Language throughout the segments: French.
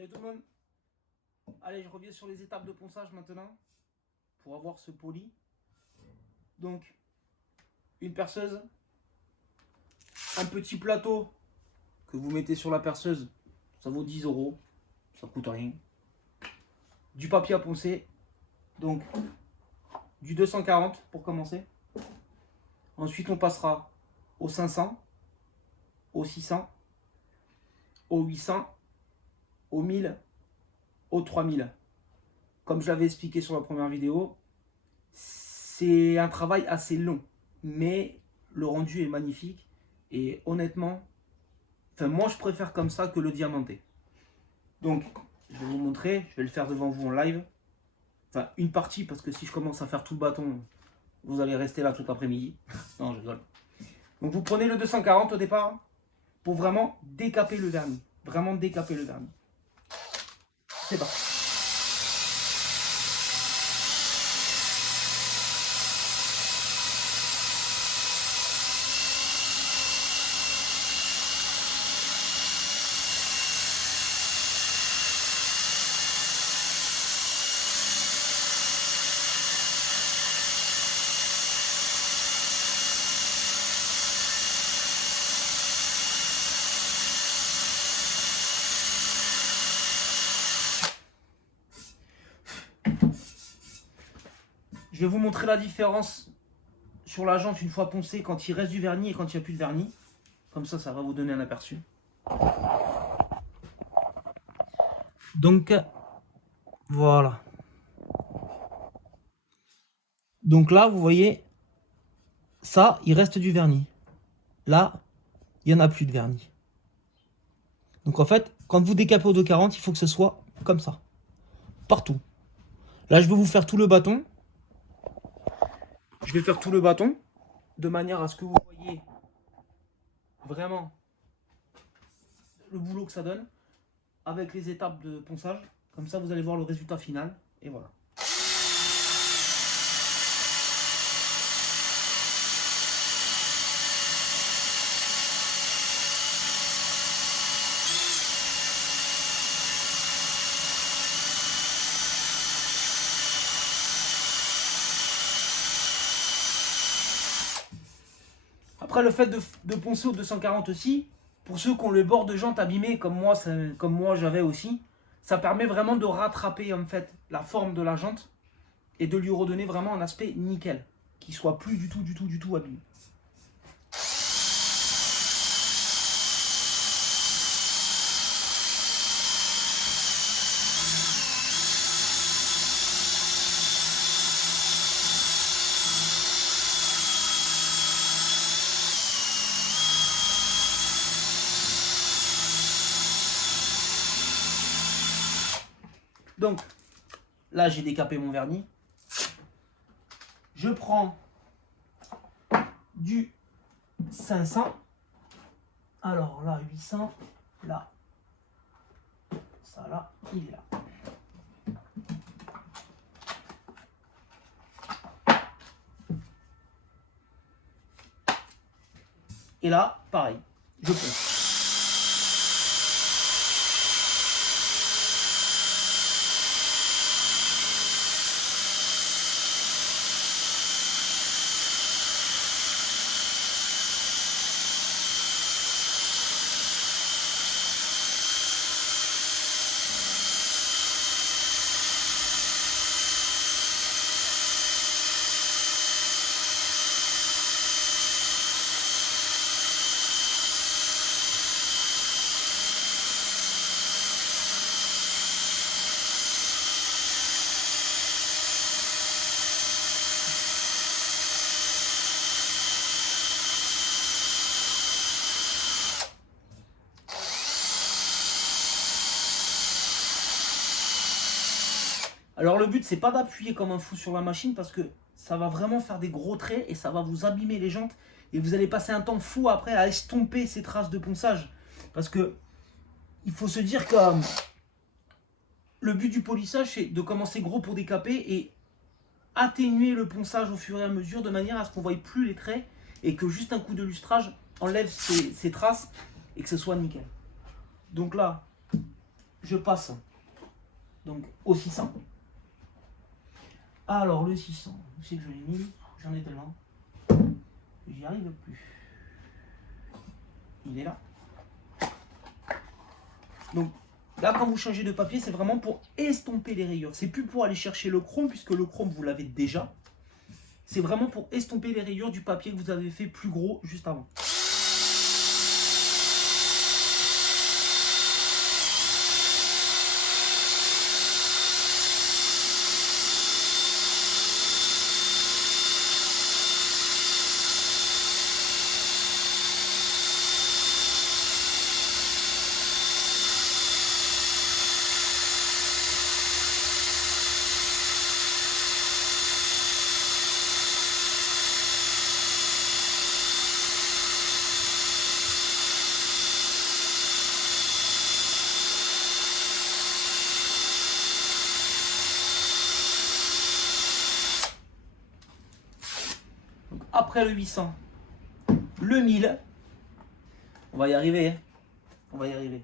Salut tout le monde. Allez, je reviens sur les étapes de ponçage maintenant pour avoir ce poli. Donc, une perceuse, un petit plateau que vous mettez sur la perceuse, ça vaut 10 €, ça coûte rien. Du papier à poncer, donc du 240 pour commencer. Ensuite, on passera au 500, au 600, au 800, au 1000, au 3000. Comme je l'avais expliqué sur la première vidéo, c'est un travail assez long, mais le rendu est magnifique. Et honnêtement, moi je préfère comme ça que le diamanté. Donc, je vais vous montrer, je vais le faire devant vous en live. Enfin, une partie, parce que si je commence à faire tout le bâton, vous allez rester là tout l'après-midi. Non, je rigole. Donc, vous prenez le 240 au départ pour vraiment décaper le vernis. Vraiment décaper le vernis. C'est parti. Je vais vous montrer la différence sur la jante une fois poncée quand il reste du vernis et quand il n'y a plus de vernis. Comme ça, ça va vous donner un aperçu. Donc, voilà. Donc là, vous voyez, ça, il reste du vernis. Là, il n'y en a plus de vernis. Donc en fait, quand vous décapez au 240, il faut que ce soit comme ça. Partout. Là, je vais vous faire tout le bâton. Je vais faire tout le bâton de manière à ce que vous voyez vraiment le boulot que ça donne avec les étapes de ponçage. Comme ça, vous allez voir le résultat final. Et voilà. Après, le fait de poncer au 240 aussi, pour ceux qui ont le bord de jante abîmé comme moi j'avais aussi, ça permet vraiment de rattraper en fait la forme de la jante et de lui redonner vraiment un aspect nickel, qui soit plus du tout abîmé. Donc, là j'ai décapé mon vernis. Je prends du 500. Alors là, 800. Là. Ça là, il est là. Et là, pareil, je ponce. Alors le but, c'est pas d'appuyer comme un fou sur la machine parce que ça va vraiment faire des gros traits et ça va vous abîmer les jantes. Et vous allez passer un temps fou après à estomper ces traces de ponçage. Parce que il faut se dire que le but du polissage, c'est de commencer gros pour décaper et atténuer le ponçage au fur et à mesure de manière à ce qu'on ne voie plus les traits et que juste un coup de lustrage enlève ces traces et que ce soit nickel. Donc là, je passe donc au 600. Alors le 600, où c'est que je l'ai mis? J'en ai tellement. J'y arrive plus. Il est là. Donc là, quand vous changez de papier, c'est vraiment pour estomper les rayures. C'est plus pour aller chercher le chrome, puisque le chrome, vous l'avez déjà. C'est vraiment pour estomper les rayures du papier que vous avez fait plus gros juste avant. Donc, après le 800, le 1000, on va y arriver, hein. On va y arriver.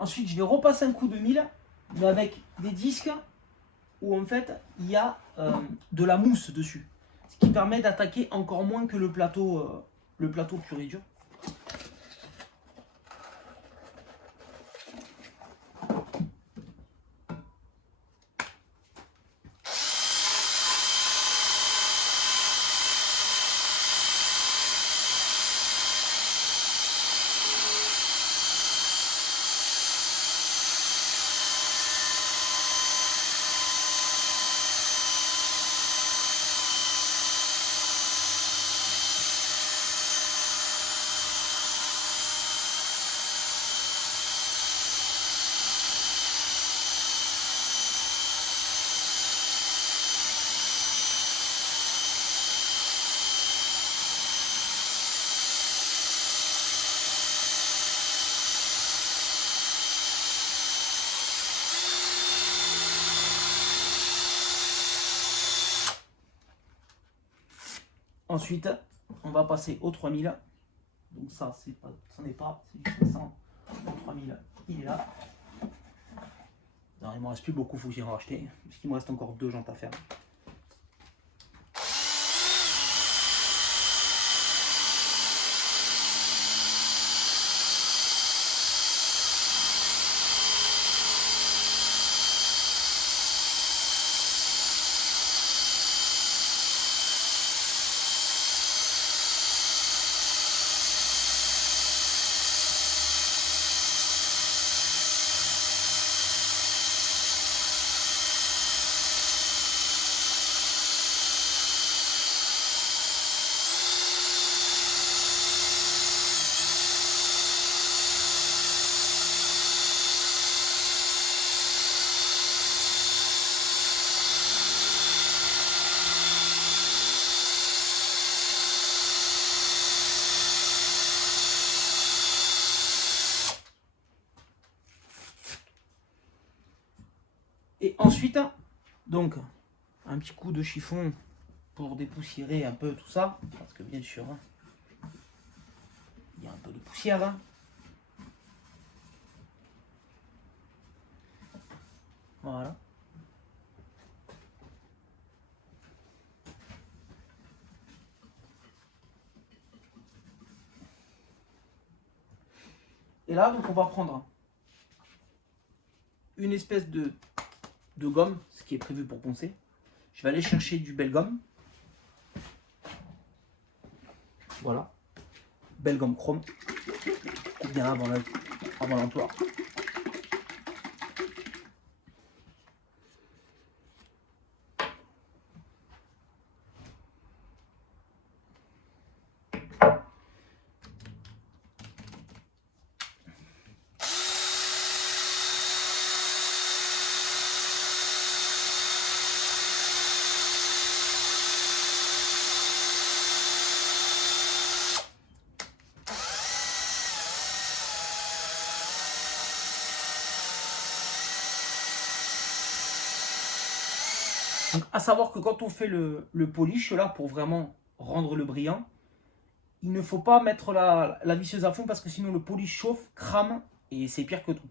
Ensuite, je vais repasser un coup de 1000, mais avec des disques où en fait il y a de la mousse dessus, ce qui permet d'attaquer encore moins que le plateau pur et dur. Ensuite, on va passer au 3000. Donc ça, c'est pas, ça n'est pas, c'est du 500. Le 3000, il est là. Alors, il ne me reste plus beaucoup, il faut que j'y en rachète, parce qu'il me reste encore 2 jantes à faire. Et ensuite, donc, un petit coup de chiffon pour dépoussiérer un peu tout ça, parce que bien sûr, il y a un peu de poussière. Voilà. Et là, donc, on va prendre une espèce de gomme, ce qui est prévu pour poncer. Je vais aller chercher du belle gomme. Voilà. Belle gomme chrome. Bien avant l'emploi. Donc, à savoir que quand on fait le polish, là, pour vraiment rendre le brillant, il ne faut pas mettre la visseuse à fond parce que sinon le polish chauffe, crame et c'est pire que tout.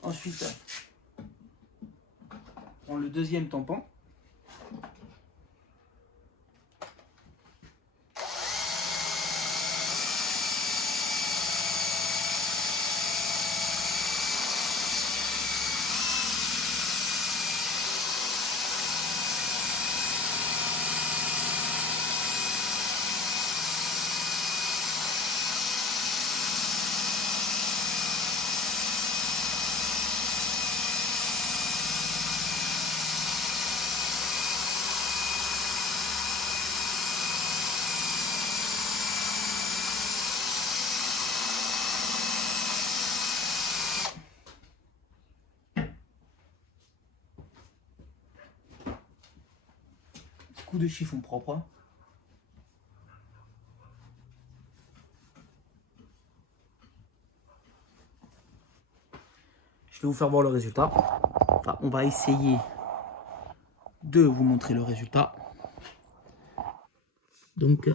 Ensuite, on prend le deuxième tampon. Coup de chiffon propre. Hein. Je vais vous faire voir le résultat. Enfin, on va essayer de vous montrer le résultat. Donc,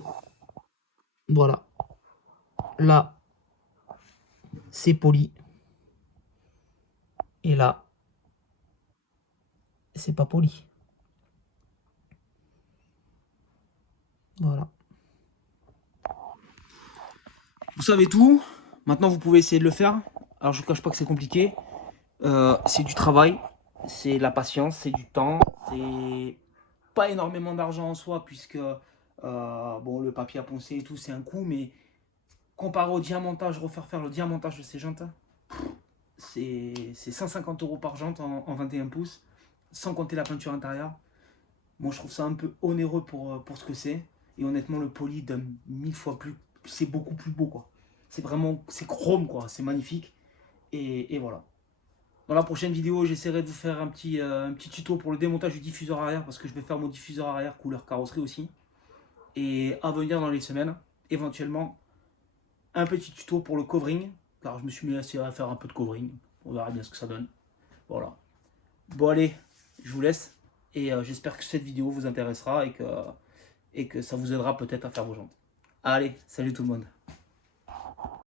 voilà. Là, c'est poli. Et là, c'est pas poli. Voilà. Vous savez tout. Maintenant, vous pouvez essayer de le faire. Alors, je ne cache pas que c'est compliqué. C'est du travail, c'est la patience, c'est du temps. C'est pas énormément d'argent en soi, puisque bon, le papier à poncer et tout, c'est un coût. Mais comparé au diamantage, refaire faire le diamantage de ces jantes, c'est 150 € par jante en 21 pouces, sans compter la peinture intérieure. Moi, je trouve ça un peu onéreux pour ce que c'est. Et honnêtement, le poli donne 1000 fois plus. C'est beaucoup plus beau, quoi. C'est vraiment. C'est chrome, quoi. C'est magnifique. Et voilà. Dans la prochaine vidéo, j'essaierai de vous faire un petit tuto pour le démontage du diffuseur arrière. Parce que je vais faire mon diffuseur arrière couleur carrosserie aussi. Et à venir dans les semaines, éventuellement, un petit tuto pour le covering. Car je me suis mis à faire un peu de covering. On verra bien ce que ça donne. Voilà. Bon, allez, je vous laisse. Et j'espère que cette vidéo vous intéressera et que ça vous aidera peut-être à faire vos jantes. Allez, salut tout le monde.